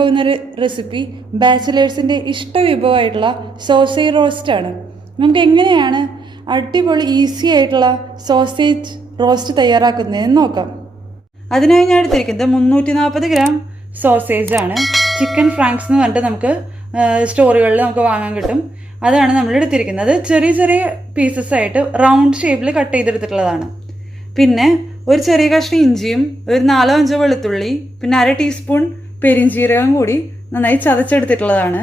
പോകുന്ന ഒരു റെസിപ്പി ബാച്ചിലേഴ്സിൻ്റെ ഇഷ്ട വിഭവമായിട്ടുള്ള സോസേജ് റോസ്റ്റാണ്. നമുക്ക് എങ്ങനെയാണ് അടിപൊളി ഈസി ആയിട്ടുള്ള സോസേജ് റോസ്റ്റ് തയ്യാറാക്കുന്നതെന്ന് നോക്കാം. അതിനായി ഞാൻ എടുത്തിരിക്കുന്നത് 340 ഗ്രാം സോസേജാണ്. ചിക്കൻ ഫ്രാങ്ക്സ് എന്ന് പറഞ്ഞിട്ട് നമുക്ക് സ്റ്റോറുകളിൽ നമുക്ക് വാങ്ങാൻ കിട്ടും. അതാണ് നമ്മൾ എടുത്തിരിക്കുന്നത്. ചെറിയ ചെറിയ പീസസ് ആയിട്ട് റൗണ്ട് ഷേപ്പിൽ കട്ട് ചെയ്തെടുത്തിട്ടുള്ളതാണ്. പിന്നെ ഒരു ചെറിയ കഷ്ണം ഇഞ്ചിയും ഒരു 4-5 വെളുത്തുള്ളി, പിന്നെ 1/2 ടീസ്പൂൺ പെരിഞ്ചീരകം കൂടി നന്നായി ചതച്ചെടുത്തിട്ടുള്ളതാണ്.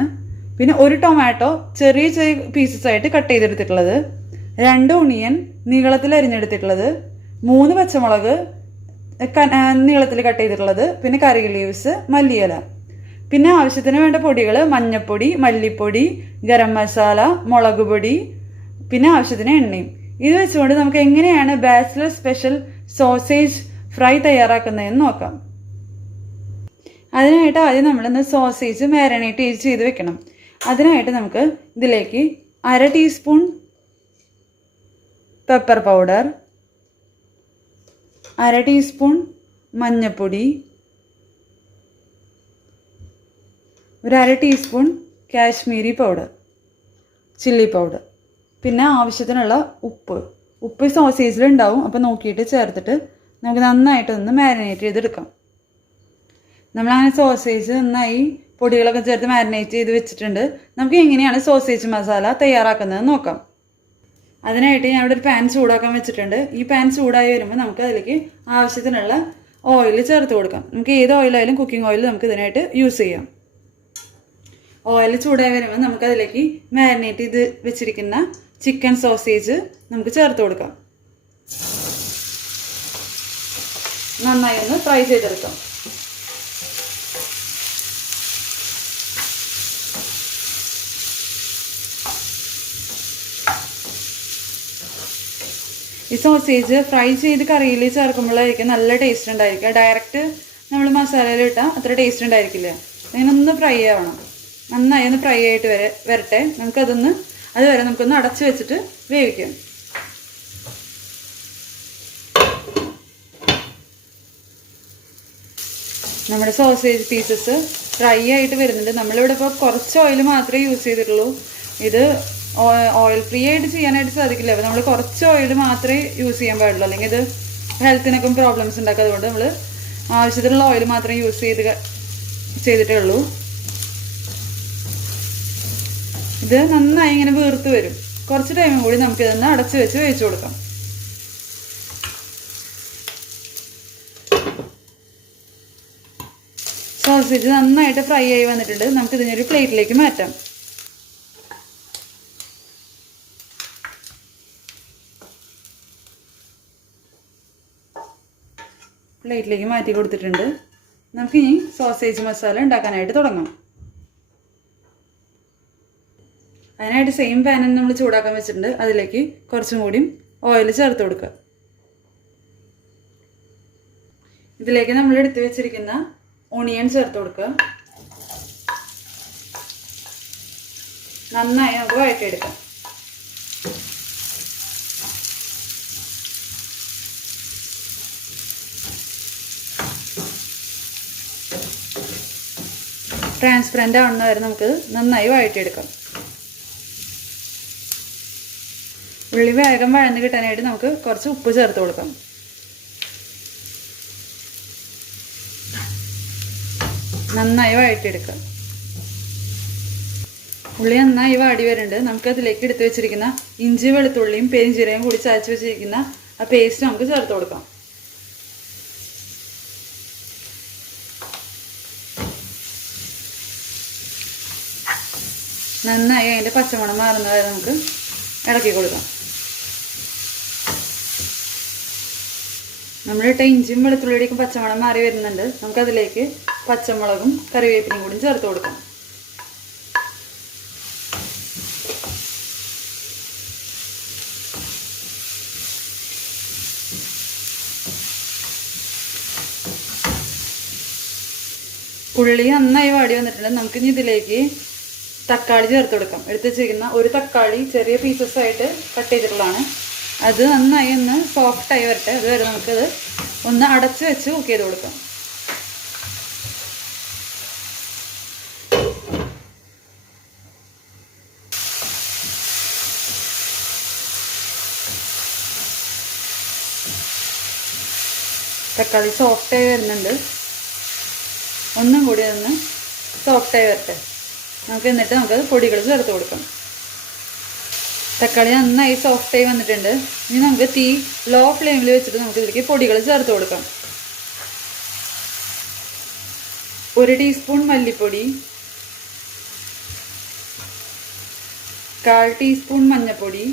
പിന്നെ ഒരു ടൊമാറ്റോ ചെറിയ ചെറിയ പീസസ് ആയിട്ട് കട്ട് ചെയ്തെടുത്തിട്ടുള്ളത്, 2 ഒണിയൻ നീളത്തിൽ അരിഞ്ഞെടുത്തിട്ടുള്ളത്, 3 പച്ചമുളക് നീളത്തിൽ കട്ട് ചെയ്തിട്ടുള്ളത്, പിന്നെ കറി ലീവ്സ്, മല്ലിയില. പിന്നെ ആവശ്യത്തിന് വേണ്ട പൊടികൾ മഞ്ഞൾപ്പൊടി, മല്ലിപ്പൊടി, ഗരം മസാല, മുളക് പൊടി, പിന്നെ ആവശ്യത്തിന് എണ്ണയും. ഇത് വെച്ചുകൊണ്ട് നമുക്ക് എങ്ങനെയാണ് ബാച്ചിലർ സ്പെഷ്യൽ സോസേജ് ഫ്രൈ തയ്യാറാക്കുന്നതെന്ന് നോക്കാം. അതിനായിട്ട് ആദ്യം നമ്മളിന്ന് സോസേജ് മാരിനേറ്റ് ചെയ്ത് വെക്കണം. അതിനായിട്ട് നമുക്ക് ഇതിലേക്ക് 1/2 ടീസ്പൂൺ പെപ്പർ പൗഡർ, 1/2 ടീസ്പൂൺ മഞ്ഞൾപ്പൊടി, ഒരു 1/2 teaspoon Kashmiri powder, chilli powder, പിന്നെ ആവശ്യത്തിനുള്ള ഉപ്പ് സോസേജിലുണ്ടാവും. അപ്പോൾ നോക്കിയിട്ട് ചേർത്തിട്ട് നമുക്ക് നന്നായിട്ടൊന്ന് മാരിനേറ്റ് ചെയ്തെടുക്കാം. നമ്മളങ്ങനെ സോസേജ് നന്നായി പൊടികളൊക്കെ ചേർത്ത് മാരിനേറ്റ് ചെയ്ത് വെച്ചിട്ടുണ്ട്. നമുക്ക് എങ്ങനെയാണ് സോസേജ് മസാല തയ്യാറാക്കുന്നതെന്ന് നോക്കാം. അതിനായിട്ട് ഞാൻ ഇവിടെ ഒരു പാൻ ചൂടാക്കാൻ വെച്ചിട്ടുണ്ട്. ഈ പാൻ ചൂടായി വരുമ്പോൾ നമുക്ക് അതിലേക്ക് ആവശ്യത്തിനുള്ള ഓയിൽ ചേർത്ത് കൊടുക്കാം. നമുക്ക് ഏത് ഓയിലായാലും കുക്കിംഗ് ഓയിൽ നമുക്ക് ഇതിനായിട്ട് യൂസ് ചെയ്യാം. ഓയിൽ ചൂടായി വരുമ്പോൾ നമുക്കതിലേക്ക് മാരിനേറ്റ് ചെയ്ത് വെച്ചിരിക്കുന്ന ചിക്കൻ സോസേജ് നമുക്ക് ചേർത്ത് കൊടുക്കാം. നന്നായി ഒന്ന് ഫ്രൈ ചെയ്തെടുക്കാം. ഈ സോസേജ് ഫ്രൈ ചെയ്ത് കറിയിൽ ചേർക്കുമ്പോഴായിരിക്കും നല്ല ടേസ്റ്റ് ഉണ്ടായിരിക്കുക. ഡയറക്റ്റ് നമ്മൾ മസാലയിൽ ഇട്ടാൽ അത്ര ടേസ്റ്റ് ഉണ്ടായിരിക്കില്ല. അങ്ങനെ ഒന്ന് ഫ്രൈ ആവണം. നന്നായി ഒന്ന് ഫ്രൈ ആയിട്ട് വരട്ടെ. അതുവരെ നമുക്കൊന്ന് അടച്ചു വെച്ചിട്ട് വേവിക്കാം. നമ്മുടെ സോസേജ് പീസസ് ഫ്രൈ ആയിട്ട് വരുന്നുണ്ട്. നമ്മളിവിടെ ഇപ്പോൾ കുറച്ച് ഓയിൽ മാത്രമേ യൂസ് ചെയ്തിട്ടുള്ളൂ. ഇത് ഓയിൽ ഫ്രീ ആയിട്ട് ചെയ്യാനായിട്ട് സാധിക്കില്ല. അപ്പോൾ നമ്മൾ കുറച്ച് ഓയിൽ മാത്രമേ യൂസ് ചെയ്യാൻ പാടുള്ളൂ, അല്ലെങ്കിൽ ഇത് ഹെൽത്തിനൊക്കെ പ്രോബ്ലംസ് ഉണ്ടാക്കും. അതുകൊണ്ട് നമ്മൾ ആവശ്യത്തിനുള്ള ഓയിൽ മാത്രമേ യൂസ് ചെയ്തിട്ടേ ഉള്ളൂ. ഇത് നന്നായി ഇങ്ങനെ വീർത്ത് വരും. കുറച്ച് ടൈമും കൂടി നമുക്കിതൊന്ന് അടച്ച് വെച്ച് വേവിച്ചു കൊടുക്കാം. സോസേജ് നന്നായിട്ട് ഫ്രൈ ആയി വന്നിട്ടുണ്ട്. നമുക്കിതിനൊരു പ്ലേറ്റിലേക്ക് മാറ്റാം. പ്ലേറ്റിലേക്ക് മാറ്റി കൊടുത്തിട്ടുണ്ട്. നമുക്കിനി സോസേജ് മസാല ഉണ്ടാക്കാനായിട്ട് തുടങ്ങാം. അതിനായിട്ട് സെയിം പാനിൽ നമ്മൾ ചൂടാക്കാൻ വെച്ചിട്ടുണ്ട്. അതിലേക്ക് കുറച്ചും കൂടി ഓയിൽ ചേർത്ത് കൊടുക്കുക. ഇതിലേക്ക് നമ്മൾ എടുത്ത് വെച്ചിരിക്കുന്ന ഓണിയൻ ചേർത്ത് കൊടുക്കുക. നന്നായി നമുക്ക് വഴറ്റിയെടുക്കാം. ട്രാൻസ്പെറൻ്റ് ആവുന്ന വരെ നമുക്ക് നന്നായി വഴറ്റിയെടുക്കാം. ഉള്ളി വേഗം വഴന്ന് കിട്ടാനായിട്ട് നമുക്ക് കുറച്ച് ഉപ്പ് ചേർത്ത് കൊടുക്കാം. നന്നായി വഴറ്റിയെടുക്കാം. ഉള്ളി നന്നായി വാടി വരുന്നുണ്ട്. നമുക്ക് അതിലേക്ക് എടുത്ത് വെച്ചിരിക്കുന്ന ഇഞ്ചി വെളുത്തുള്ളിയും പെരിഞ്ചീരകവും കൂടി ചതച്ച് വെച്ചിരിക്കുന്ന ആ പേസ്റ്റ് നമുക്ക് ചേർത്ത് കൊടുക്കാം. നന്നായി അതിൻ്റെ പച്ചമണം മാറുന്ന വരെ നമുക്ക് ഇളക്കി കൊടുക്കാം. നമ്മളിട്ട ഇഞ്ചിയും വെളുത്തുള്ളിയുടെയും പച്ചമണം മാറി വരുന്നുണ്ട്. നമുക്കതിലേക്ക് പച്ചമുളകും കറിവേപ്പിലയും കൂടി ചേർത്ത് കൊടുക്കാം. ഉള്ളി നന്നായി വാടി വന്നിട്ടുണ്ട്. നമുക്കിനി ഇതിലേക്ക് തക്കാളി ചേർത്ത് കൊടുക്കാം. എടുത്ത് വെച്ചിരിക്കുന്ന ഒരു തക്കാളി ചെറിയ പീസസ് ആയിട്ട് കട്ട് ചെയ്തിട്ടുള്ളതാണ്. അത് നന്നായി ഒന്ന് സോഫ്റ്റായി വരട്ടെ. അതുവരെ നമുക്കത് ഒന്ന് അടച്ച് വെച്ച് കുക്ക് ചെയ്ത് കൊടുക്കാം. തക്കാളി സോഫ്റ്റായി വരുന്നുണ്ട്. ഒന്നും കൂടി ഒന്ന് സോഫ്റ്റായി വരട്ടെ. എന്നിട്ട് നമുക്കത് പൊടികൾ ചേർത്ത് കൊടുക്കാം. തക്കാളി നന്നായി സോഫ്റ്റായി വന്നിട്ടുണ്ട്. ഇനി നമുക്ക് തീ ലോ ഫ്ലെയിമിൽ വെച്ചിട്ട് നമുക്ക് ഇതിലേക്ക് പൊടികൾ ചേർത്ത് കൊടുക്കാം. 1 ടീസ്പൂൺ മല്ലിപ്പൊടി, 1/4 ടീസ്പൂൺ മഞ്ഞൾപ്പൊടി,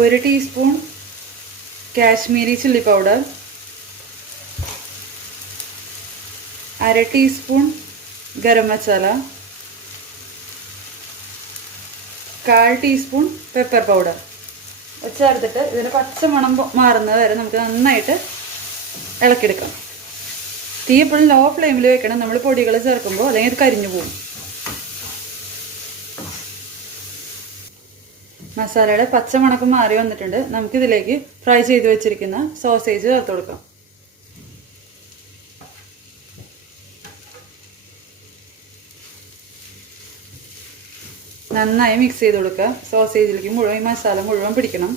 1 teaspoon Kashmiri chilli powder, 1/2 teaspoon garam masala, 1/4 teaspoon pepper powder ചേർത്തിട്ട് ഇതിന് പച്ചമണം മാറുന്നത് വരെ നമുക്ക് നന്നായിട്ട് ഇളക്കിയെടുക്കാം. തീ എപ്പോഴും ലോ ഫ്ലെയിമിൽ വെക്കണം നമ്മൾ പൊടികൾ ചേർക്കുമ്പോൾ, അല്ലെങ്കിൽ ഇത് കരിഞ്ഞു പോകും. മസാലയുടെ പച്ചമണക്കം മാറി വന്നിട്ടുണ്ട്. നമുക്കിതിലേക്ക് ഫ്രൈ ചെയ്ത് വെച്ചിരിക്കുന്ന സോസേജ് ചേർത്ത് കൊടുക്കാം. നന്നായി മിക്സ് ചെയ്ത് കൊടുക്കുക. സോസേജിലേക്ക് മുഴുവൻ മസാല മുഴുവൻ പിടിക്കണം.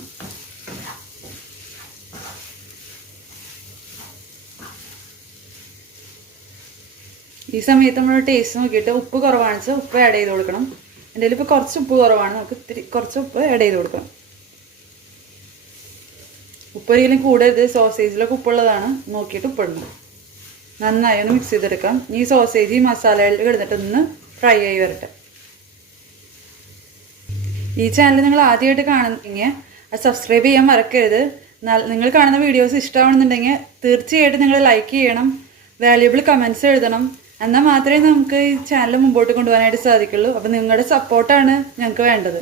ഈ സമയത്ത് നമ്മൾ ടേസ്റ്റ് നോക്കിയിട്ട് ഉപ്പ് കുറവാണെന്ന് വെച്ചാൽ ഉപ്പ് ആഡ് ചെയ്ത് കൊടുക്കണം. എൻ്റെ കയ്യിൽ ഇപ്പോൾ കുറച്ച് ഉപ്പ് കുറവാണ്, നമുക്ക് കുറച്ച് ഉപ്പ് ആഡ് ചെയ്ത് കൊടുക്കാം. ഉപ്പ് ഒരിക്കലും കൂടരുത്, സോസേജിലൊക്കെ ഉപ്പുള്ളതാണ്, നോക്കിയിട്ട് ഉപ്പിടണം. നന്നായി ഒന്ന് മിക്സ് ചെയ്തെടുക്കാം. ഈ സോസേജ് ഈ മസാലയിൽ കിടന്നിട്ടൊന്ന് ഫ്രൈ ആയി വരട്ടെ. ഈ ചാനൽ നിങ്ങൾ ആദ്യമായിട്ട് കാണുന്നെങ്കിൽ അത് സബ്സ്ക്രൈബ് ചെയ്യാൻ മറക്കരുത്. നിങ്ങൾ കാണുന്ന വീഡിയോസ് ഇഷ്ടമാണെന്നുണ്ടെങ്കിൽ തീർച്ചയായിട്ടും നിങ്ങൾ ലൈക്ക് ചെയ്യണം, വാല്യുബിൾ കമൻറ്റ്സ് എഴുതണം. എന്നാൽ മാത്രമേ നമുക്ക് ഈ ചാനൽ മുമ്പോട്ട് കൊണ്ടുപോകാനായിട്ട് സാധിക്കുള്ളൂ. അപ്പോൾ നിങ്ങളുടെ സപ്പോർട്ടാണ് ഞങ്ങൾക്ക് വേണ്ടത്.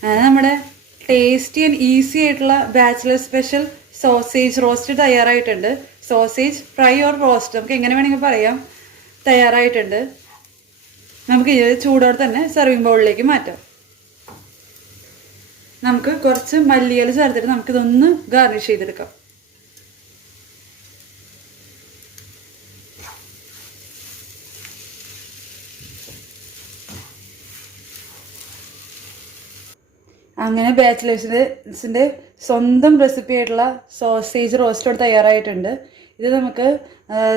അങ്ങനെ നമ്മുടെ ടേസ്റ്റി ആൻഡ് ഈസി ആയിട്ടുള്ള ബാച്ചിലർ സ്പെഷ്യൽ സോസേജ് റോസ്റ്റ് തയ്യാറായിട്ടുണ്ട്. സോസേജ് ഫ്രൈ ഓർ റോസ്റ്റ് നമുക്ക് എങ്ങനെ വേണമെങ്കിൽ പറയാം, തയ്യാറായിട്ടുണ്ട്. നമുക്ക് ഇത് ചൂടോടെ തന്നെ സെർവിങ് ബൗളിലേക്ക് മാറ്റാം. നമുക്ക് കുറച്ച് മല്ലിയില ചേർത്തിട്ട് നമുക്കിതൊന്ന് ഗാർണിഷ് ചെയ്തെടുക്കാം. അങ്ങനെ ബാച്ചിലേഴ്സിൻ്റെ സ്വന്തം റെസിപ്പി ആയിട്ടുള്ള സോസേജ് റോസ്റ്റോട് തയ്യാറായിട്ടുണ്ട്. ഇത് നമുക്ക്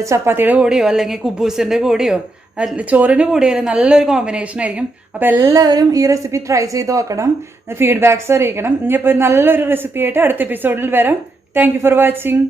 ചപ്പാത്തിയുടെ കൂടെയോ അല്ലെങ്കിൽ കുബൂസിൻ്റെ കൂടെയോ ചോറിൻ്റെ കൂടെയോ നല്ലൊരു കോമ്പിനേഷൻ ആയിരിക്കും. അപ്പോൾ എല്ലാവരും ഈ റെസിപ്പി ട്രൈ ചെയ്ത് നോക്കണം, ഫീഡ്ബാക്ക്സ് അറിയിക്കണം. ഇനിയിപ്പോൾ നല്ലൊരു റെസിപ്പി ആയിട്ട് അടുത്ത എപ്പിസോഡിൽ വരാം. Thank you for watching.